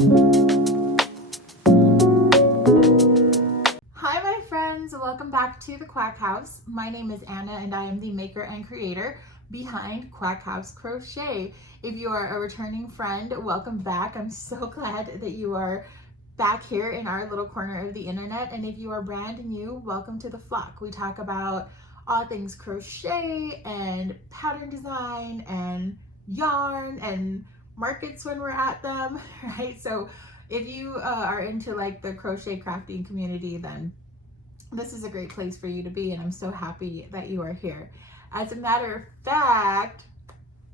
Hi my friends, welcome back to the Quack House. My name is Anna and I am the maker and creator behind Quack House Crochet. If you are a returning friend, welcome back. I'm so glad that you are back here in our little corner of the internet. And if you are brand new, welcome to the flock. We talk about all things crochet and pattern design and yarn and markets when we're at them, right? So if you are into like the crochet crafting community, then this is a great place for you to be, and I'm so happy that you are here. As a matter of fact,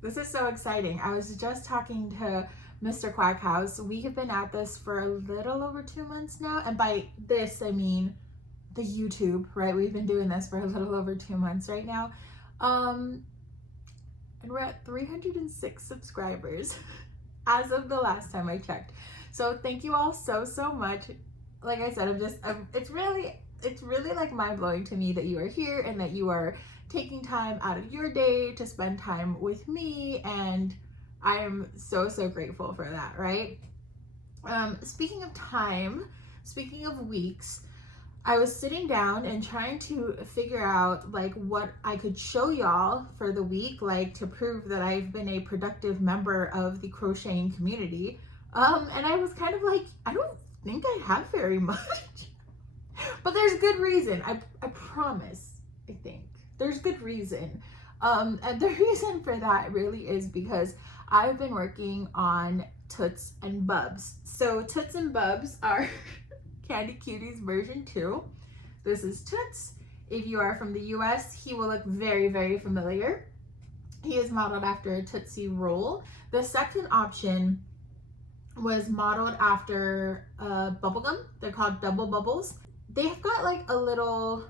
this is so exciting. I was just talking to Mr. Quack House. We have been at this for a little over 2 months now, and by this I mean the YouTube, right? We've been doing this for a little over 2 months right now, and we're at 306 subscribers as of the last time I checked. So thank you all so much. Like I said, it's really like mind-blowing to me that you are here and that you are taking time out of your day to spend time with me, and I am so grateful for that, right? Speaking of time, speaking of weeks, I was sitting down and trying to figure out like what I could show y'all for the week, like to prove that I've been a productive member of the crocheting community. And I was kind of like, I don't think I have very much. But there's good reason. I promise, I think. There's good reason. And the reason for that really is because I've been working on Toots and Bubs. So Toots and Bubs are Candy Cuties version 2. This is Toots. If you are from the US, he will look very familiar. He is modeled after a Tootsie Roll. The second option was modeled after bubblegum. They're called Double Bubbles. They've got like a little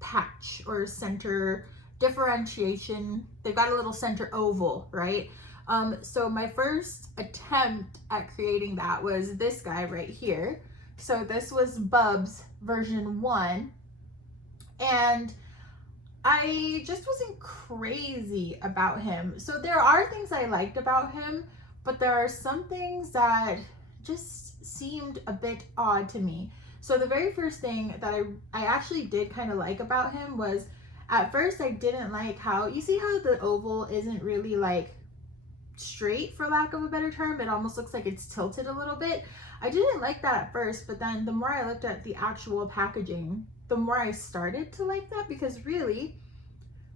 patch or center differentiation. They've got a little center oval, right? So my first attempt at creating that was this guy right here. So this was Bubs version 1, and I just wasn't crazy about him. So there are things I liked about him, but there are some things that just seemed a bit odd to me. So the very first thing that I actually did kind of like about him was, at first I didn't like how, you see how the oval isn't really like straight, for lack of a better term. It almost looks like it's tilted a little bit. I didn't like that at first, but then the more I looked at the actual packaging, the more I started to like that, because really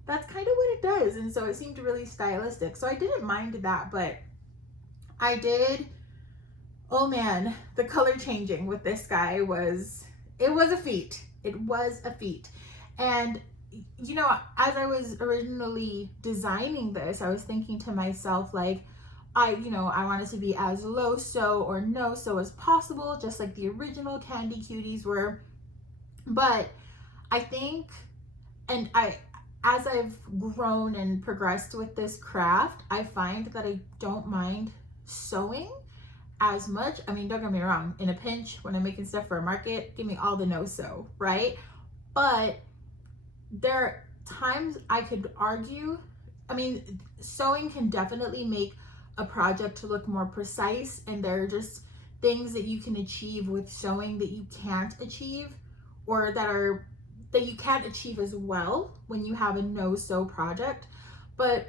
that's kind of what it does. And so it seemed really stylistic. So I didn't mind that, but I did, oh man, the color changing with this guy was a feat. It was a feat. And you know, as I was originally designing this, I was thinking to myself, like, I want it to be as low sew or no sew as possible, just like the original Candy Cuties were. But I think, and as I've grown and progressed with this craft, I find that I don't mind sewing as much. I mean, don't get me wrong, in a pinch, when I'm making stuff for a market, give me all the no sew, right? But there are times I could argue, I mean, sewing can definitely make a project to look more precise, and there are just things that you can achieve with sewing that you can't achieve, or that you can't achieve as well when you have a no sew project. But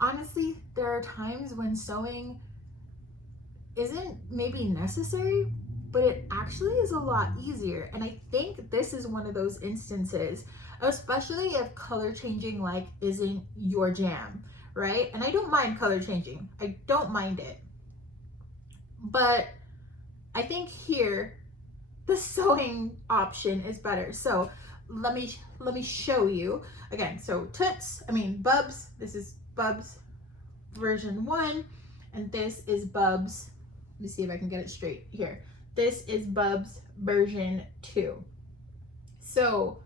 honestly, there are times when sewing isn't maybe necessary, but it actually is a lot easier. And I think this is one of those instances, especially if color changing like isn't your jam, right? And I don't mind color changing. I don't mind it. But I think here the sewing option is better. So let me show you again. So Bubs, this is Bubs version 1, and this is Bubs, let me see if I can get it straight here. This is Bubs version 2. So,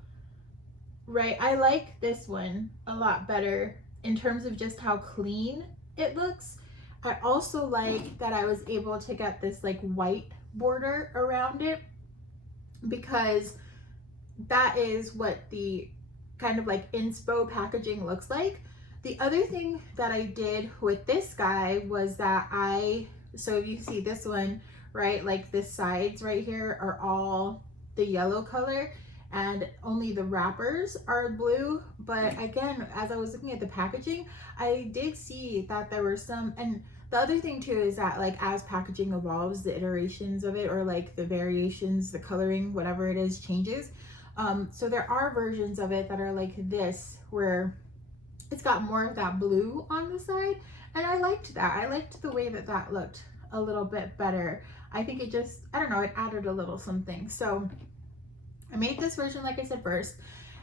right, I like this one a lot better in terms of just how clean it looks. I also like that I was able to get this like white border around it, because that is what the kind of like inspo packaging looks like. The other thing that I did with this guy was that I So if you see this one, right, like the sides right here are all the yellow color and only the wrappers are blue. But again, as I was looking at the packaging, I did see that there were some, and the other thing too is that like as packaging evolves, the iterations of it or like the variations, the coloring, whatever it is, changes. So there are versions of it that are like this, where it's got more of that blue on the side. And I liked that. I liked the way that that looked a little bit better. I think it just, I don't know, it added a little something. So I made this version, like I said, first,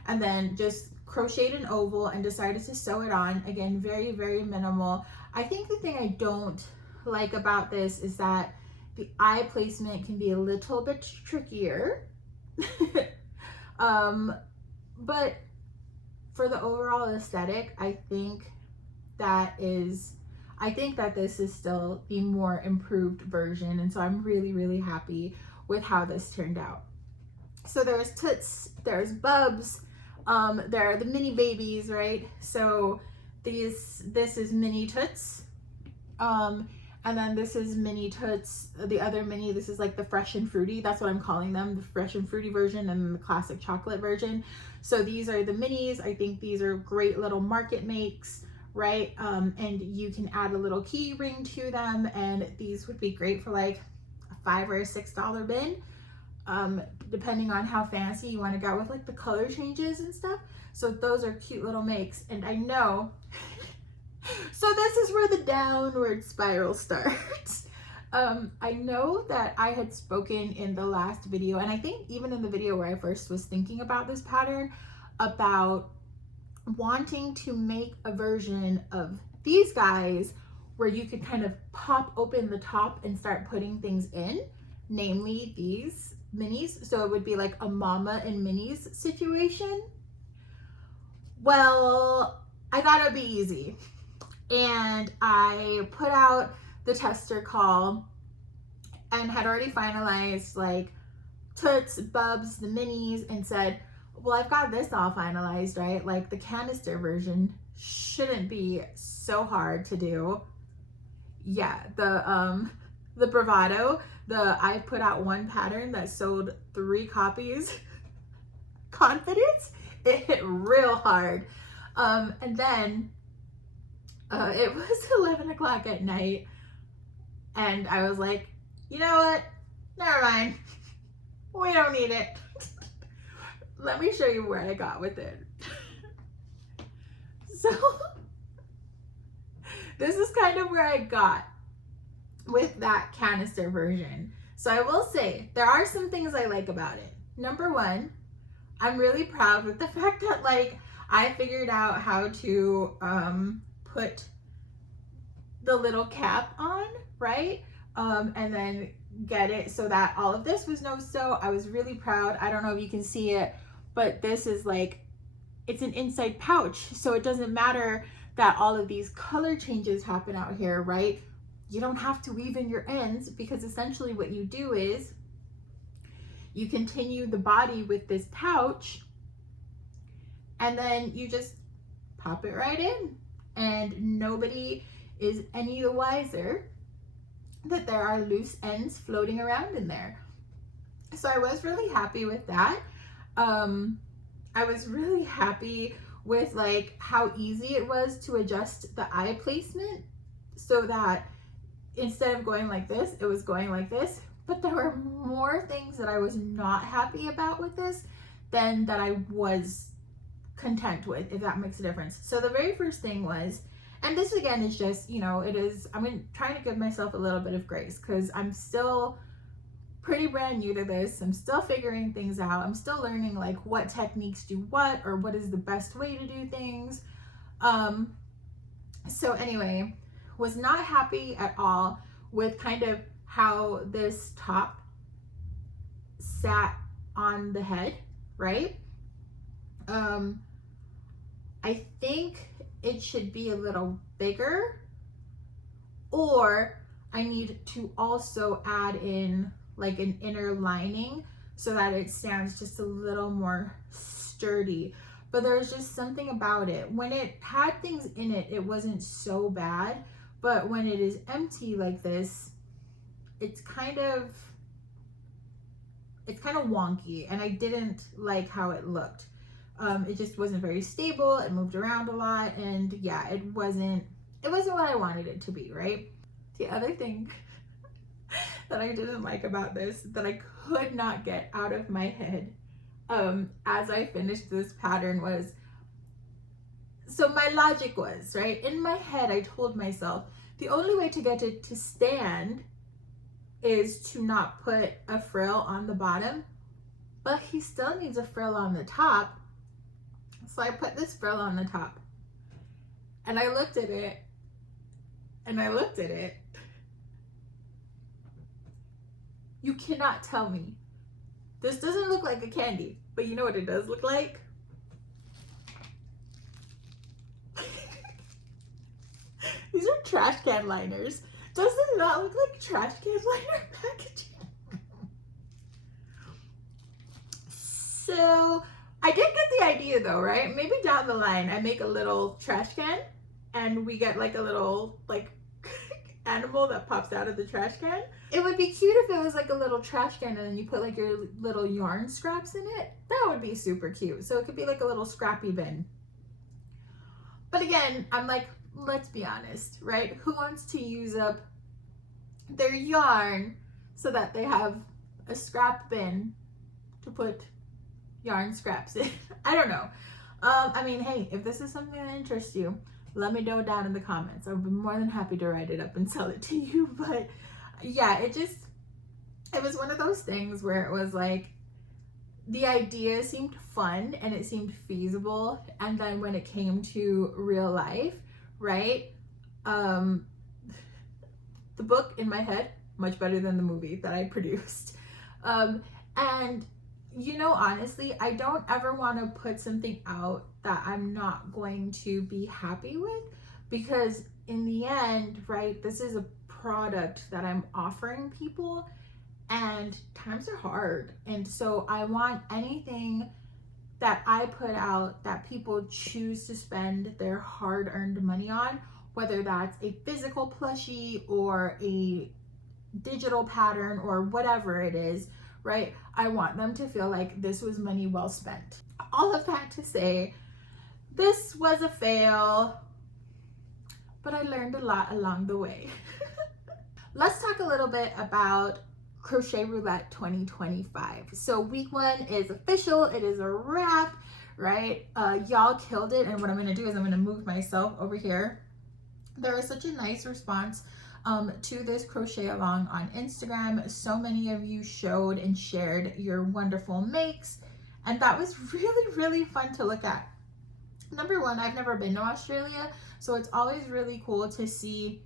and then just crocheted an oval and decided to sew it on. Again, very, very minimal. I think the thing I don't like about this is that the eye placement can be a little bit trickier. But for the overall aesthetic, I think that this is still the more improved version. And so I'm really, really happy with how this turned out. So there's Toots, there's Bubs, there are the mini babies, right? So this is Mini Toots. And then this is Mini Toots, the other mini, this is like the fresh and fruity, that's what I'm calling them, the fresh and fruity version and the classic chocolate version. So these are the minis. I think these are great little market makes, right? And you can add a little key ring to them, and these would be great for like a $5 or a $6 bin, depending on how fancy you want to go with like the color changes and stuff. So those are cute little makes. And I know so this is where the downward spiral starts. I know that I had spoken in the last video, and I think even in the video where I first was thinking about this pattern, about wanting to make a version of these guys where you could kind of pop open the top and start putting things in, namely these minis. So it would be like a mama and minis situation. Well, I thought it'd be easy. And I put out the tester call and had already finalized like Toots, Bubs, the minis, and said, well, I've got this all finalized, right? Like the canister version shouldn't be so hard to do. Yeah, the bravado, I put out one pattern that sold 3 copies. Confidence, it hit real hard. And then it was 11 o'clock at night, and I was like, you know what? Never mind. We don't need it. Let me show you where I got with it. So this is kind of where I got with that canister version. So I will say there are some things I like about it. Number one, I'm really proud with the fact that like I figured out how to put the little cap on, right? And then get it so that all of this was no sew. I was really proud. I don't know if you can see it, but this is like, it's an inside pouch. So it doesn't matter that all of these color changes happen out here, right? You don't have to weave in your ends, because essentially what you do is you continue the body with this pouch, and then you just pop it right in, and nobody is any the wiser that there are loose ends floating around in there. So I was really happy with that. I was really happy with like how easy it was to adjust the eye placement, so that instead of going like this, it was going like this. But there were more things that I was not happy about with this than that I was content with, if that makes a difference. So the very first thing was, and this again is just, you know, it is, I'm trying to give myself a little bit of grace because I'm still pretty brand new to this. I'm still figuring things out. I'm still learning like what techniques do what, or what is the best way to do things. So anyway, was not happy at all with kind of how this top sat on the head, right? I think it should be a little bigger, or I need to also add in like an inner lining so that it stands just a little more sturdy. But there's just something about it. When it had things in it, it wasn't so bad, but when it is empty like this, it's kind of wonky, and I didn't like how it looked. It just wasn't very stable. It moved around a lot, and yeah, it wasn't what I wanted it to be, right? The other thing that I didn't like about this, that I could not get out of my head as I finished this pattern, was, so my logic was, right, in my head I told myself the only way to get it to stand is to not put a frill on the bottom, but he still needs a frill on the top. So I put this frill on the top, and I looked at it, and I looked at it. You cannot tell me this doesn't look like a candy, but you know what it does look like? These are trash can liners. Does it not look like trash can liner packaging? So I did get the idea though, right? Maybe down the line I make a little trash can and we get like a little like animal that pops out of the trash can. It would be cute if it was like a little trash can and then you put like your little yarn scraps in it. That would be super cute. So it could be like a little scrappy bin. But again, I'm like, let's be honest, right? Who wants to use up their yarn so that they have a scrap bin to put yarn scraps in? I don't know. I mean, hey, if this is something that interests you, let me know down in the comments. I'll be more than happy to write it up and sell it to you. But yeah, it was one of those things where it was like, the idea seemed fun and it seemed feasible, and then when it came to real life, right, the book in my head much better than the movie that I produced, and you know, honestly, I don't ever want to put something out that I'm not going to be happy with, because in the end, right, this is a product that I'm offering people, and times are hard, and so I want anything that I put out that people choose to spend their hard-earned money on, whether that's a physical plushie or a digital pattern or whatever it is, right? I want them to feel like this was money well spent. All of that to say, this was a fail, but I learned a lot along the way. Let's talk a little bit about Crochet Roulette 2025. So week 1 is official. It is a wrap, right? Y'all killed it. And what I'm going to do is I'm going to move myself over here. There was such a nice response to this crochet along on Instagram. So many of you showed and shared your wonderful makes, and that was really, really fun to look at. Number one, I've never been to Australia, so it's always really cool to see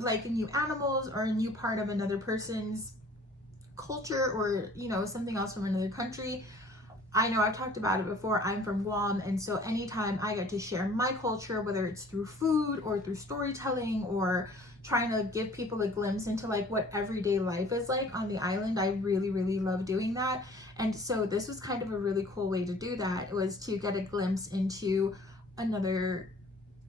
like new animals or a new part of another person's culture, or you know, something else from another country. I know I've talked about it before, I'm from Guam, and so anytime I get to share my culture, whether it's through food or through storytelling or trying to give people a glimpse into like what everyday life is like on the island, I really, really love doing that. And so this was kind of a really cool way to do that. It was to get a glimpse into another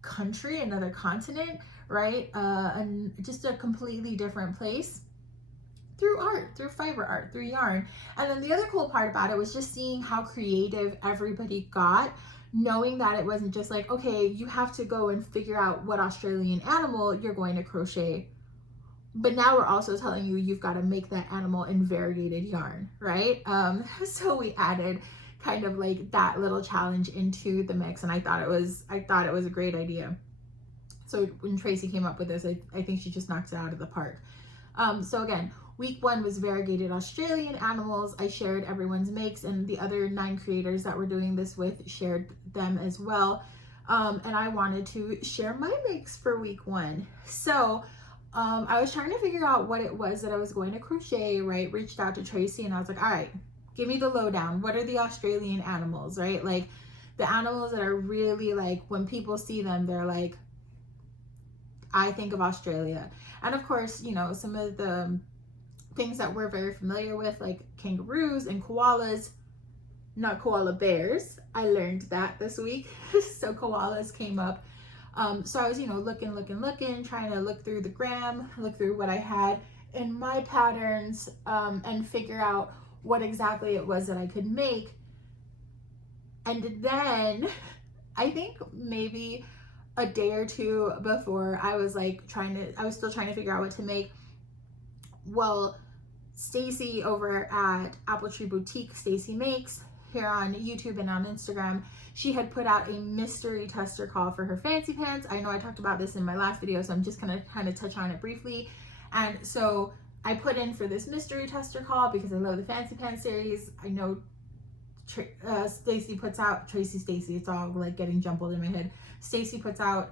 country, another continent, right? And just a completely different place through art, through fiber art, through yarn. And then the other cool part about it was just seeing how creative everybody got, knowing that it wasn't just like, okay, you have to go and figure out what Australian animal you're going to crochet, but now we're also telling you you've got to make that animal in variegated yarn, right? So we added kind of like that little challenge into the mix, and I thought it was a great idea. So when Tracy came up with this, I think she just knocked it out of the park. So again, week 1 was variegated Australian animals. I shared everyone's makes, and the other 9 creators that we're doing this with shared them as well. And I wanted to share my makes for week 1. So I was trying to figure out what it was that I was going to crochet, right? Reached out to Tracy and I was like, all right, give me the lowdown. What are the Australian animals, right? Like the animals that are really like, when people see them, they're like, I think of Australia. And of course, you know, some of the things that we're very familiar with, like kangaroos and koalas, not koala bears. I learned that this week. So koalas came up. So I was, you know, looking, trying to look through the gram, look through what I had. in my patterns and figure out what exactly it was that I could make. And then I think maybe a day or two before, I was like I was still trying to figure out what to make. Well, Stacy over at Apple Tree Boutique, Stacy Makes, here on YouTube and on Instagram, she had put out a mystery tester call for her fancy pants. I know I talked about this in my last video, so I'm just gonna kind of touch on it briefly. And so I put in for this mystery tester call because I love the fancy pants series. I know Stacy puts out, Stacy, it's all like getting jumbled in my head. Stacy puts out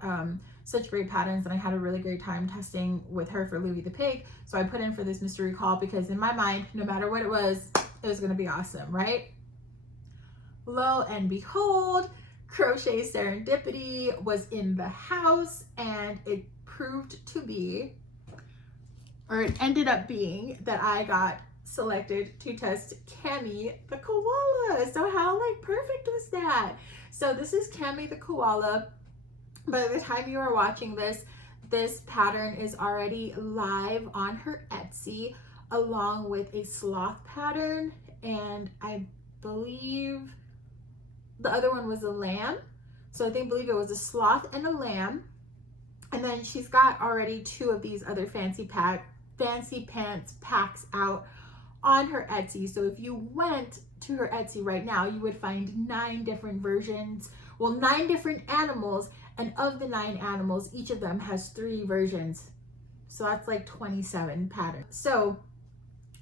such great patterns, and I had a really great time testing with her for Louie the Pig. So I put in for this mystery call because in my mind, no matter what it was gonna be awesome, right? Lo and behold, Crochet Serendipity was in the house, and it proved to be, or it ended up being, that I got selected to test Cami the Koala. So how like perfect was that? So this is Cami the Koala. By the time you are watching this, this pattern is already live on her Etsy, along with a sloth pattern, and I believe the other one was a lamb. So I believe it was a sloth and a lamb. And then she's got already 2 of these other fancy pants packs out on her Etsy. So if you went to her Etsy right now, you would find 9 different versions, well, 9 different animals, and of the 9 animals, each of them has 3 versions. So that's like 27 patterns. So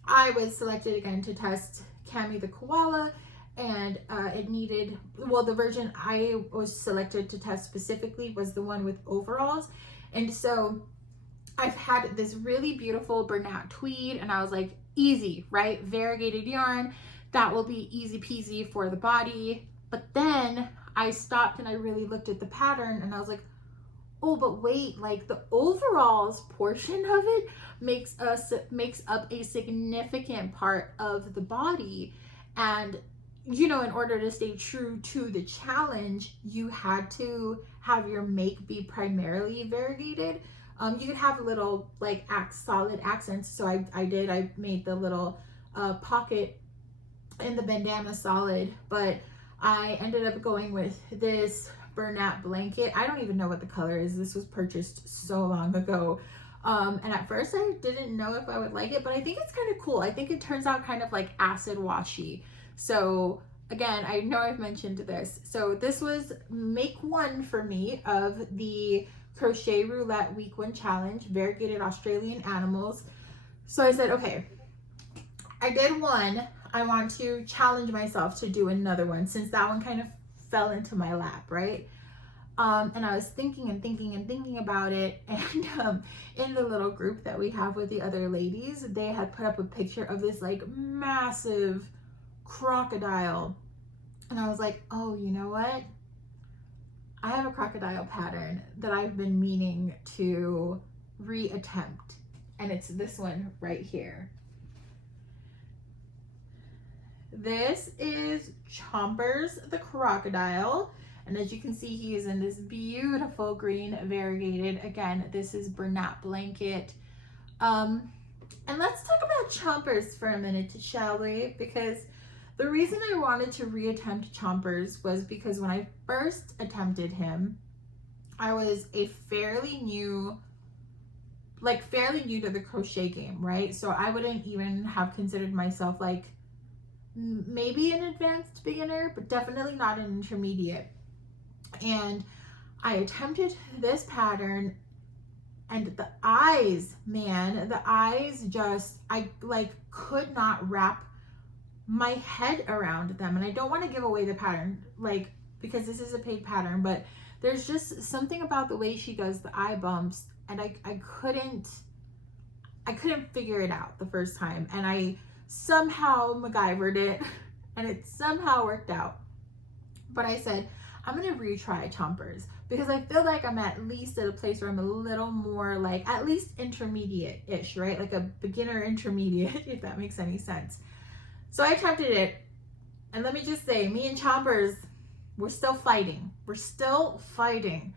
I was selected again to test Cami the Koala, and it needed, well, the version I was selected to test specifically was the one with overalls. And so I've had this really beautiful Bernat tweed, and I was like, easy, right? Variegated yarn, that will be easy peasy for the body. But then I stopped and I really looked at the pattern, and I was like, oh, but wait, like the overalls portion of it makes up a significant part of the body. And you know, in order to stay true to the challenge, you had to have your make be primarily variegated. You could have little like solid accents. So I did. I made the little pocket in the bandana solid, but I ended up going with this Bernat blanket. I don't even know what the color is. This was purchased so long ago. And at first I didn't know if I would like it, but I think it's kind of cool. I think it turns out kind of like acid washy. So again, I know I've mentioned this. So this was make 1 for me of the Crochet Roulette Week 1 Challenge, Variegated Australian Animals. So I said, okay, I did 1. I want to challenge myself to do another one, since that one kind of fell into my lap, right? And I was thinking about it, and in the little group that we have with the other ladies, they had put up a picture of this like massive crocodile, and I was like, oh, you know what? I have a crocodile pattern that I've been meaning to reattempt, and it's this one right here. This is Chompers the crocodile, and as you can see, he is in this beautiful green variegated. Again, this is Bernat blanket. And let's talk about Chompers for a minute, shall we? Because the reason I wanted to reattempt Chompers was because when I first attempted him, I was a fairly new to the crochet game, right? So I wouldn't even have considered myself like maybe an advanced beginner, but definitely not an intermediate. And I attempted this pattern, and the eyes, man, the eyes just, I like could not wrap my head around them. And I don't want to give away the pattern, like, because this is a paid pattern, but there's just something about the way she does the eye bumps, and I couldn't figure it out the first time, and I somehow MacGyvered it, and it somehow worked out. But I said, I'm gonna retry Chompers, because I feel like I'm at least at a place where I'm a little more like at least intermediate-ish, right? Like a beginner intermediate, if that makes any sense. So I attempted it, and let me just say, me and Chompers, we're still fighting. We're still fighting.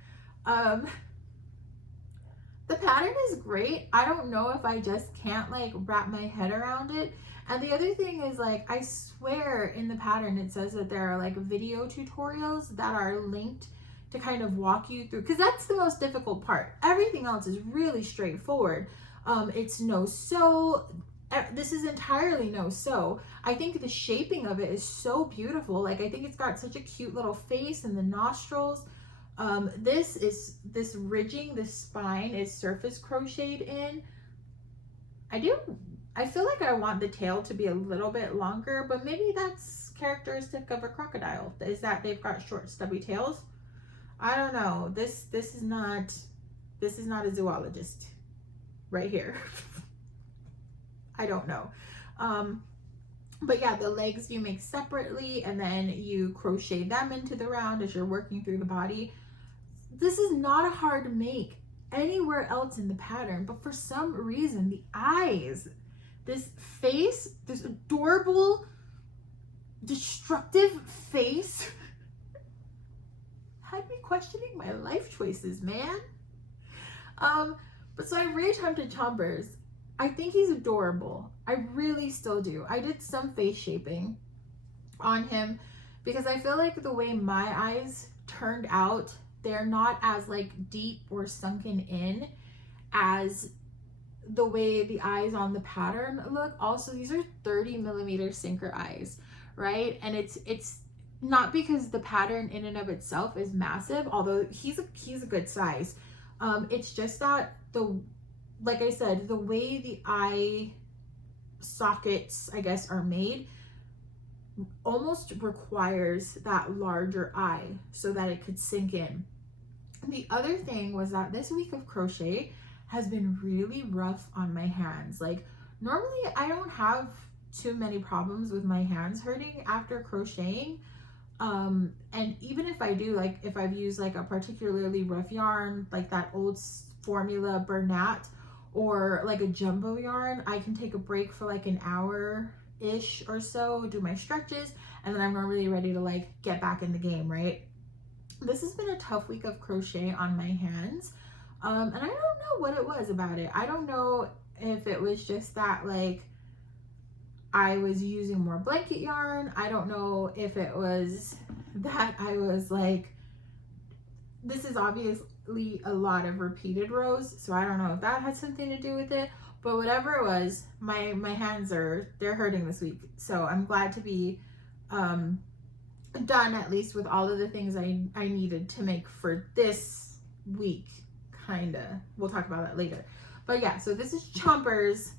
The pattern is great. I don't know if I just can't like wrap my head around it. And the other thing is, like, I swear in the pattern it says that there are like video tutorials that are linked to kind of walk you through, because that's the most difficult part. Everything else is really straightforward. It's no sew. This is entirely no sew. I think the shaping of it is so beautiful. Like, I think it's got such a cute little face and the nostrils. This ridging, this spine is surface crocheted in. I feel like I want the tail to be a little bit longer, but maybe that's characteristic of a crocodile, is that they've got short stubby tails. I don't know. This is not a zoologist right here. I don't know. But yeah, the legs you make separately and then you crochet them into the round as you're working through the body. This is not a hard make anywhere else in the pattern, but for some reason the eyes, this face, this adorable, destructive face had me questioning my life choices, man. But so I re-attempted Chompers. I think he's adorable. I really still do. I did some face shaping on him because I feel like the way my eyes turned out, they're not as like deep or sunken in as the way the eyes on the pattern look. Also, these are 30mm sinker eyes, right? And it's not because the pattern in and of itself is massive, although he's a good size. It's just that like I said, the way the eye sockets, I guess, are made almost requires that larger eye so that it could sink in. The other thing was that this week of crochet has been really rough on my hands. Like, normally I don't have too many problems with my hands hurting after crocheting. And even if I do, like if I've used like a particularly rough yarn, like that old formula Bernat, or like a jumbo yarn, I can take a break for like an hour-ish or so, do my stretches, and then I'm normally ready to like get back in the game, right? This has been a tough week of crochet on my hands. And I don't know what it was about it. I don't know if it was just that like I was using more blanket yarn. I don't know if it was that I was like, this is obviously a lot of repeated rows, so I don't know if that had something to do with it, but whatever it was, my hands they're hurting this week. So I'm glad to be done at least with all of the things I needed to make for this week, kinda. We'll talk about that later. But yeah, so this is Chompers.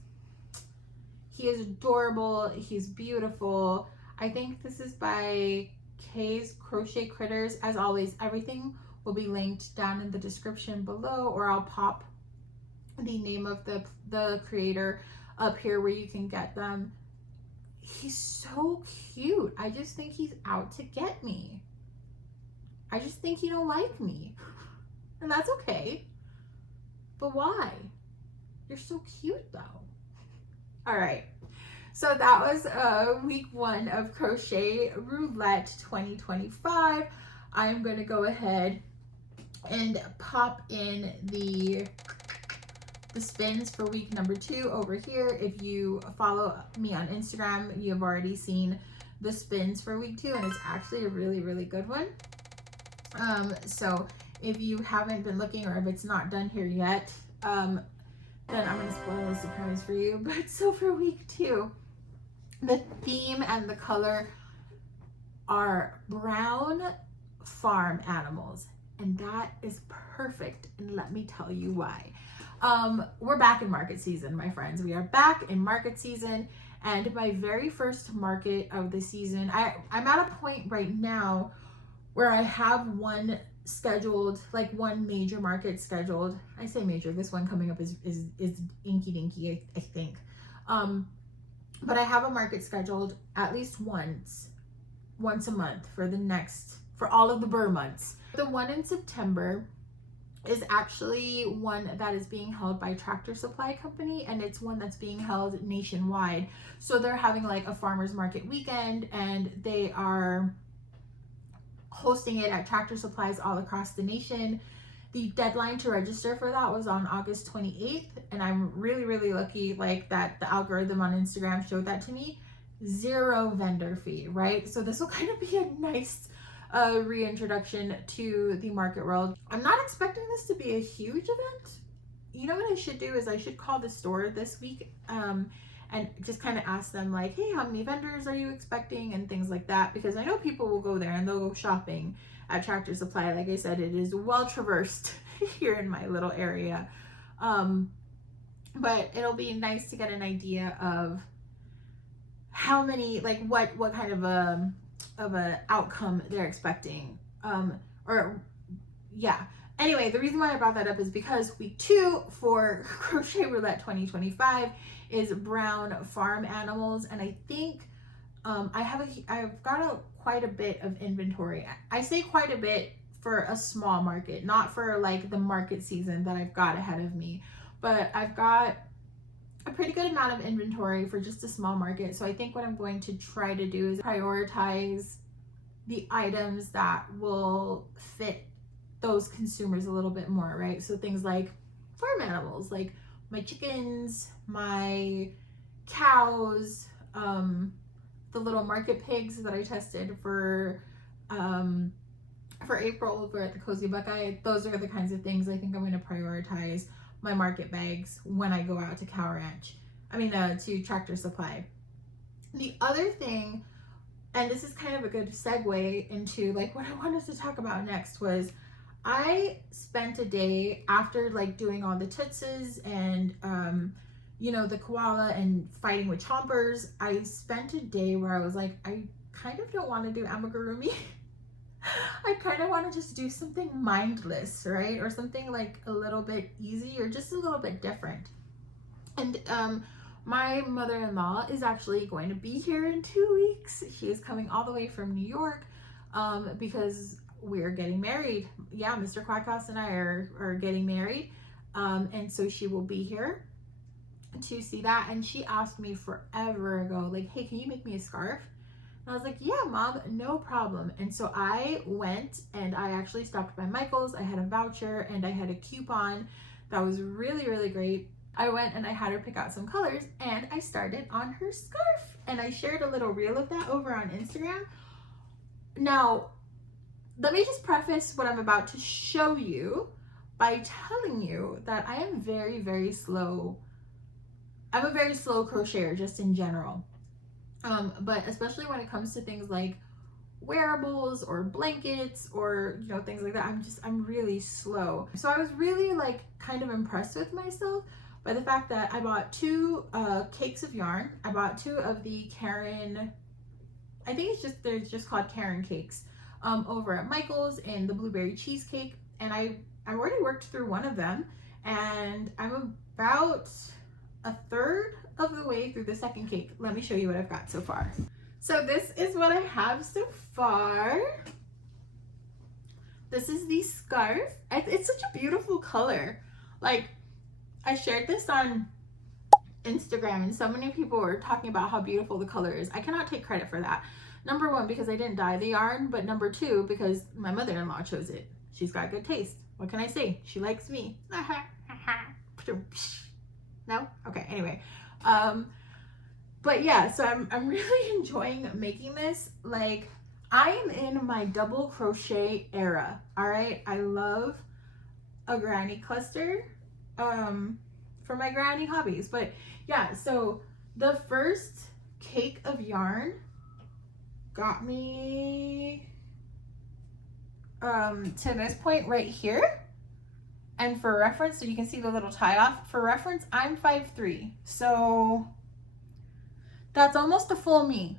He is adorable. He's beautiful. I think this is by Kay's Crochet Critters. As always, everything will be linked down in the description below, or I'll pop the name of the creator up here where you can get them. He's so cute. I just think he's out to get me. I just think he don't like me. And that's okay. But why? You're so cute though. All right. So that was week 1 of Crochet Roulette 2025. I'm going to go ahead and pop in the spins for week number 2 over here. If you follow me on Instagram, you have already seen the spins for week 2, and it's actually a really, really good one. So if you haven't been looking, or if it's not done here yet, then I'm going to spoil a surprise for you. But so for week 2, the theme and the color are brown farm animals, and that is perfect, and let me tell you why. We're back in market season, my friends. We are back in market season, and my very first market of the season, I'm at a point right now where I have one scheduled, like one major market scheduled. I say major, this one coming up is inky dinky, I think. But I have a market scheduled at least once a month for all of the Burr months. The one in September is actually one that is being held by Tractor Supply Company, and it's one that's being held nationwide. So they're having like a farmer's market weekend, and they are hosting it at Tractor Supplies all across the nation. The deadline to register for that was on August 28th, and I'm really, really lucky like that the algorithm on Instagram showed that to me. 0 vendor fee, right? So this will kind of be a nice reintroduction to the market world. I'm not expecting this to be a huge event. You know what I should do is I should call the store this week and just kind of ask them like, hey, how many vendors are you expecting and things like that, because I know people will go there and they'll go shopping at Tractor Supply. Like I said, it is well traversed here in my little area. But it'll be nice to get an idea of how many, like what kind of a outcome they're expecting. Anyway, the reason why I brought that up is because week 2 for Crochet Roulette 2025 is brown farm animals, and I think I've got quite a bit of inventory. I say quite a bit for a small market, not for like the market season that I've got ahead of me, but I've got a pretty good amount of inventory for just a small market. So I think what I'm going to try to do is prioritize the items that will fit those consumers a little bit more, right? So things like farm animals, like my chickens, my cows, the little market pigs that I tested for April over at the Cozy Buckeye. Those are the kinds of things I think I'm going to prioritize my market bags when I go out to to Tractor Supply. The other thing, and this is kind of a good segue into like what I wanted to talk about next, was I spent a day after like doing all the tutsis and the koala and fighting with chompers. I spent a day where I was like, I kind of don't want to do amigurumi. I kind of want to just do something mindless, right? Or something like a little bit easy or just a little bit different. And my mother-in-law is actually going to be here in 2 weeks. She is coming all the way from New York because we're getting married. Yeah, Mr. Quackhouse and I are getting married. And so she will be here to see that. And she asked me forever ago, like, hey, can you make me a scarf? And I was like, yeah, Mom, no problem. And so I went and I actually stopped by Michael's. I had a voucher and I had a coupon that was really, really great. I went and I had her pick out some colors and I started on her scarf. And I shared a little reel of that over on Instagram. Now, let me just preface what I'm about to show you by telling you that I am very, very slow. I'm a very slow crocheter just in general. But especially when it comes to things like wearables or blankets or, things like that, I'm really slow. So I was really like kind of impressed with myself by the fact that I bought 2 cakes of yarn. I bought 2 of the Karen, I think they're just called Karen cakes, over at Michael's in the blueberry cheesecake. And I already worked through one of them and I'm about a third of the way through the second cake. Let me show you what I've got so far. So this is what I have so far. This is the scarf. It's such a beautiful color. Like, I shared this on Instagram and so many people were talking about how beautiful the color is. I cannot take credit for that. Number 1, because I didn't dye the yarn, but number 2, because my mother-in-law chose it. She's got good taste. What can I say? She likes me. No? Okay, anyway. But yeah, so I'm really enjoying making this. Like, I am in my double crochet era, all right? I love a granny cluster for my granny hobbies. But yeah, so the first cake of yarn got me to this point right here. And for reference, so you can see the little tie off, for reference, I'm 5'3", so that's almost a full me.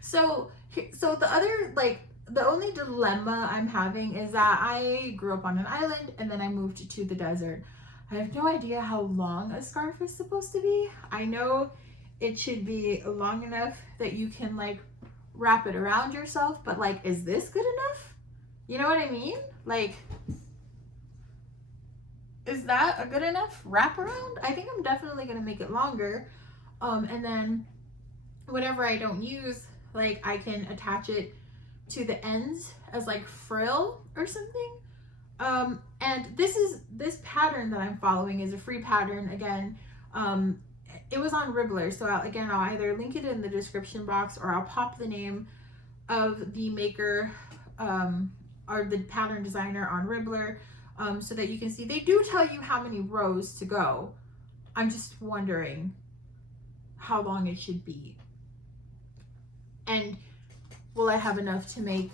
So the other, like, the only dilemma I'm having is that I grew up on an island and then I moved to the desert. I have no idea how long a scarf is supposed to be. I know it should be long enough that you can like wrap it around yourself, but like, is this good enough? You know what I mean? Like, is that a good enough wraparound? I think I'm definitely gonna make it longer. And then whatever I don't use, like, I can attach it to the ends as like frill or something. And this pattern that I'm following is a free pattern. Again, it was on Ribbler, so I'll either link it in the description box, or I'll pop the name of the maker or the pattern designer on Ribbler, so that you can see. They do tell you how many rows to go. I'm just wondering how long it should be, and will I have enough to make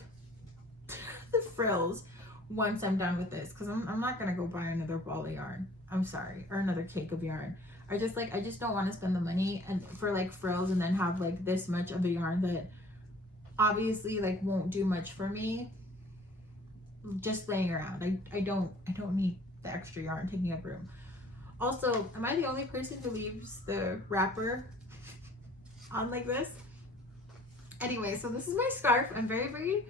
the frills once I'm done with this, because I'm not gonna go buy another ball of yarn. I'm sorry, or another cake of yarn. I just don't want to spend the money and for like frills and then have like this much of the yarn that obviously like won't do much for me just laying around. I don't need the extra yarn taking up room. Also, am I the only person who leaves the wrapper on like this? Anyway, so this is my scarf. I'm very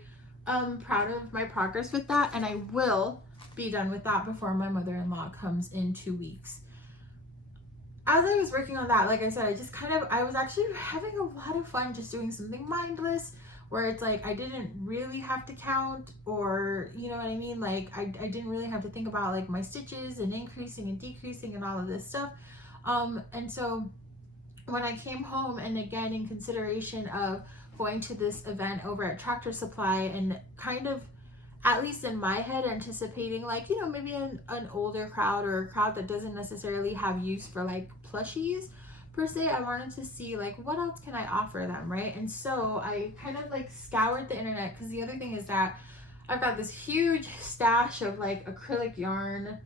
proud of my progress with that, and I will be done with that before my mother-in-law comes in 2 weeks. As I was working on that, like I said, I was actually having a lot of fun just doing something mindless, where it's like I didn't really have to count, or you know what I mean, like I didn't really have to think about like my stitches and increasing and decreasing and all of this stuff. And so when I came home, and again in consideration of going to this event over at Tractor Supply, and kind of, at least in my head, anticipating like, you know, maybe an older crowd, or a crowd that doesn't necessarily have use for like plushies per se, I wanted to see like what else can I offer them, right? And so I kind of like scoured the internet, because the other thing is that I've got this huge stash of like acrylic yarn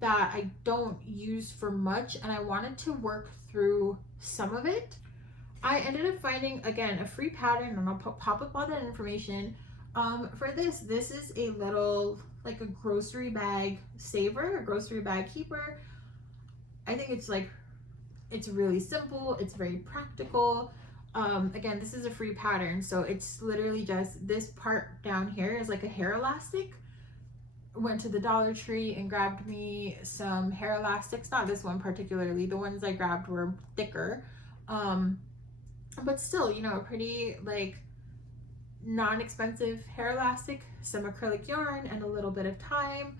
that I don't use for much, and I wanted to work through some of it. I ended up finding, again, a free pattern, and I'll pop up all that information. For this is a little, like a grocery bag saver, a grocery bag keeper. I think it's like, it's really simple, it's very practical. Again, this is a free pattern, so it's literally just this part down here is like a hair elastic. Went to the Dollar Tree and grabbed me some hair elastics, not this one particularly, the ones I grabbed were thicker. But still, you know, a pretty like non-expensive hair elastic, some acrylic yarn, and a little bit of time.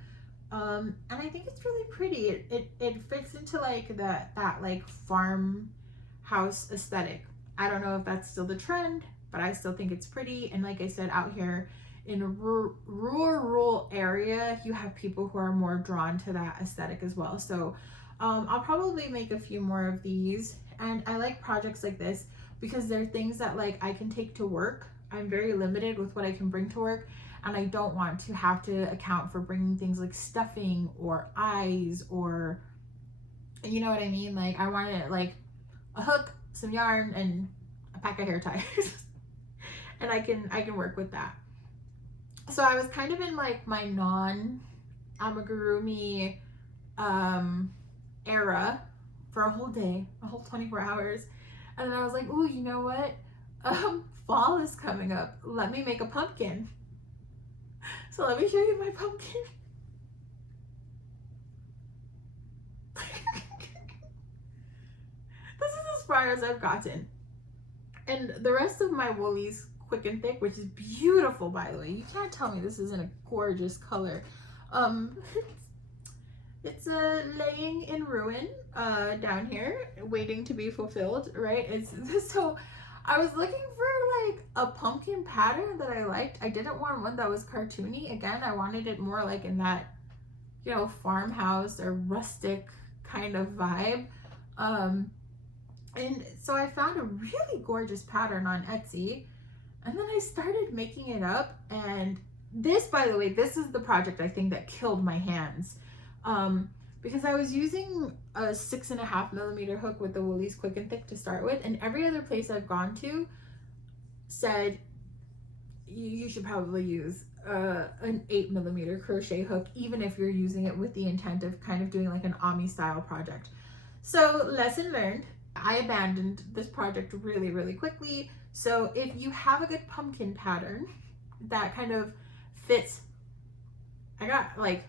And I think it's really pretty. It fits into like that like farmhouse aesthetic. I don't know if that's still the trend, but I still think it's pretty. And like I said, out here in a rural area, you have people who are more drawn to that aesthetic as well. So I'll probably make a few more of these. And I like projects like this because they're things that like I can take to work. I'm very limited with what I can bring to work, and I don't want to have to account for bringing things like stuffing or eyes, or you know what I mean? Like I wanted like a hook, some yarn, and a pack of hair ties. And I can work with that. So I was kind of in like my non-amigurumi era for a whole day, a whole 24 hours. And then I was like, ooh, you know what? Fall is coming up. Let me make a pumpkin. So let me show you my pumpkin. This is as far as I've gotten. And the rest of my Woolies Quick and Thick, which is beautiful, by the way. You can't tell me this isn't a gorgeous color. It's laying in ruin down here, waiting to be fulfilled, right? So I was looking for like a pumpkin pattern that I liked. I didn't want one that was cartoony. Again, I wanted it more like in that, you know, farmhouse or rustic kind of vibe. And so I found a really gorgeous pattern on Etsy, and then I started making it up. And this, by the way, this is the project I think that killed my hands. Because I was using a 6.5mm hook with the Woolies Quick and Thick to start with, and every other place I've gone to said you should probably use an 8mm crochet hook, even if you're using it with the intent of kind of doing like an Ami style project. So lesson learned. I abandoned this project really quickly. So if you have a good pumpkin pattern that kind of fits, I got like,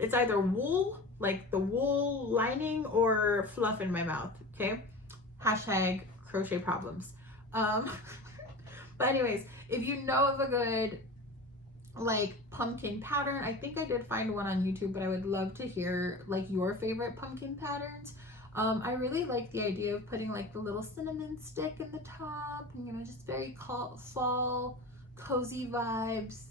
it's either wool, like the wool lining, or fluff in my mouth, okay? Hashtag crochet problems. But anyways, if you know of a good like pumpkin pattern. I think I did find one on YouTube, but I would love to hear like your favorite pumpkin patterns. I really like the idea of putting like the little cinnamon stick in the top, and you know, just very fall cozy vibes.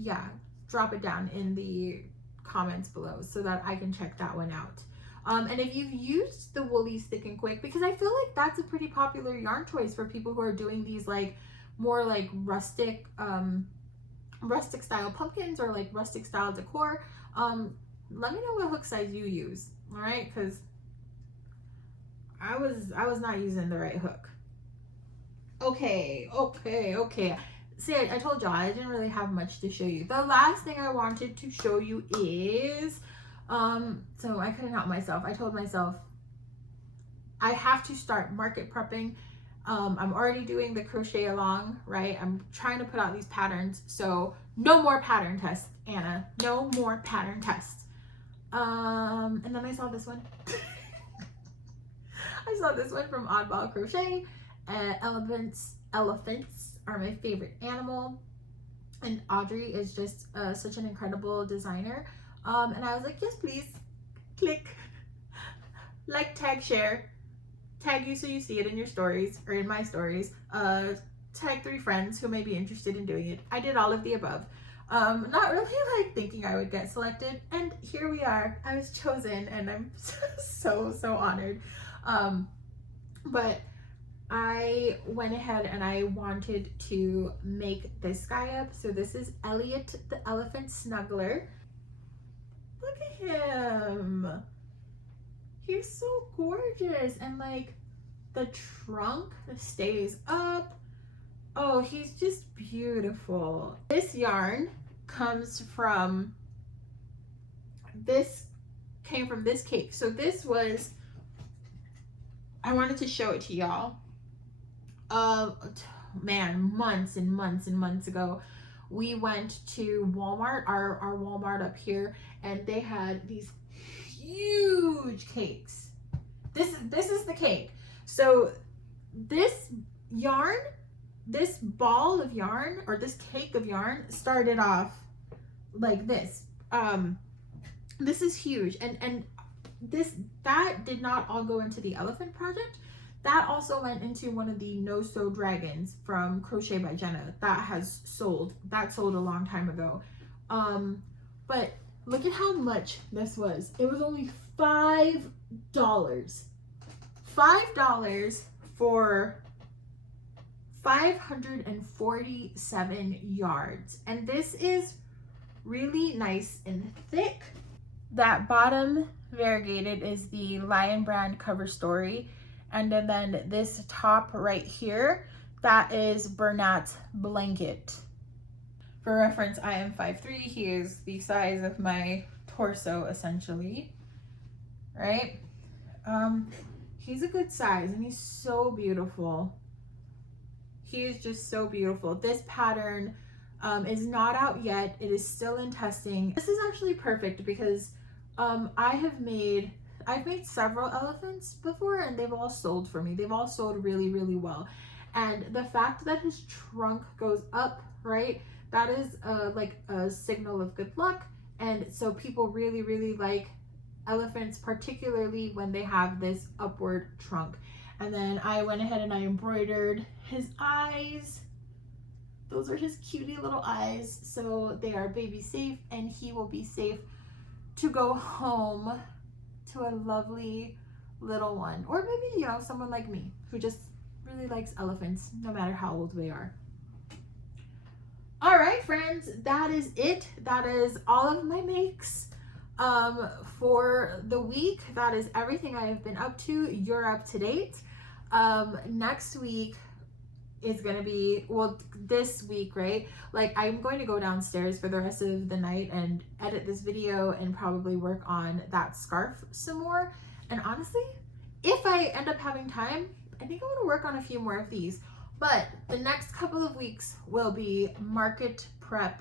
Yeah, drop it down in the comments below so that I can check that one out. And if you've used the woolly stick and quick, because I feel like that's a pretty popular yarn choice for people who are doing these like more like rustic style pumpkins or like rustic style decor. Let me know what hook size you use, all right? Because I was not using the right hook. Okay. See, I told y'all I didn't really have much to show you. The last thing I wanted to show you is, so I couldn't help myself. I told myself I have to start market prepping. I'm already doing the crochet along, right? I'm trying to put out these patterns. So no more pattern tests, Anna. No more pattern tests. And then I saw this one. I saw this one from Oddball Crochet. Elephants are my favorite animal. And Audrey is just such an incredible designer. And I was like, yes, please. Click. Like, tag, share. Tag you so you see it in your stories or in my stories. Tag 3 friends who may be interested in doing it. I did all of the above. Not really like thinking I would get selected, and here we are. I was chosen, and I'm so honored. But I went ahead and I wanted to make this guy up. So this is Elliott the elephant snuggler. Look at him. He's so gorgeous, and like the trunk stays up. Oh, he's just beautiful. This yarn came from this cake. So this was, I wanted to show it to y'all. Man, months and months ago, we went to Walmart, our Walmart up here, and they had these huge cakes. This is the cake. So this yarn, this ball of yarn, or this cake of yarn, started off like this. This is huge, and that did not all go into the elephant project. That also went into one of the no-sew dragons from Crochet by Jenna. That sold a long time ago. But look at how much this was. It was only $5. $5 for 547 yards. And this is really nice and thick. That bottom variegated is the Lion Brand cover story. And then this top right here, that is Bernat's blanket. For reference, I am 5'3". He is the size of my torso, essentially, right? He's a good size, and he's so beautiful. He is just so beautiful. This pattern is not out yet. It is still in testing. This is actually perfect because I've made several elephants before, and they've all sold for me. They've all sold really well. And the fact that his trunk goes up, right, that is like a signal of good luck. And so people really like elephants, particularly when they have this upward trunk. And then I went ahead and I embroidered his eyes. Those are his cutie little eyes. So they are baby safe, and he will be safe to go home to a lovely little one. Or maybe, you know, someone like me who just really likes elephants, no matter how old they are. All right, friends, that is it. That is all of my makes for the week. That is everything I have been up to. You're up to date. Next week is gonna be, well, this week, right? Like, I'm going to go downstairs for the rest of the night and edit this video and probably work on that scarf some more. And honestly, if I end up having time, I think I want to work on a few more of these. But the next couple of weeks will be market prep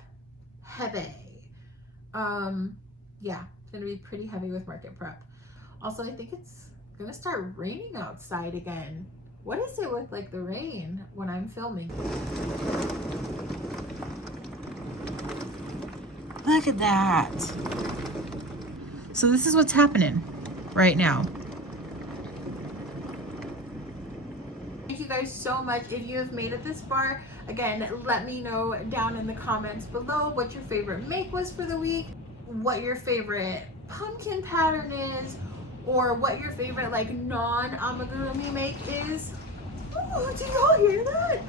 heavy. Yeah, it's gonna be pretty heavy with market prep. Also, I think it's gonna start raining outside again. What is it with like the rain when I'm filming? Look at that. So this is what's happening right now. Thank you guys so much. If you have made it this far, again, let me know down in the comments below what your favorite make was for the week, what your favorite pumpkin pattern is, or what your favorite like non-amigurumi make is. Oh, do y'all hear that?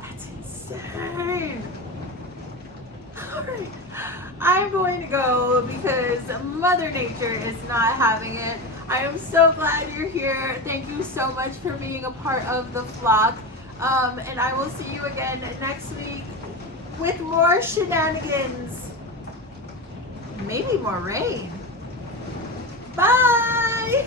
That's insane. All right, I'm going to go because Mother Nature is not having it. I am so glad you're here. Thank you so much for being a part of the flock. And I will see you again next week with more shenanigans. Maybe more rain. Bye!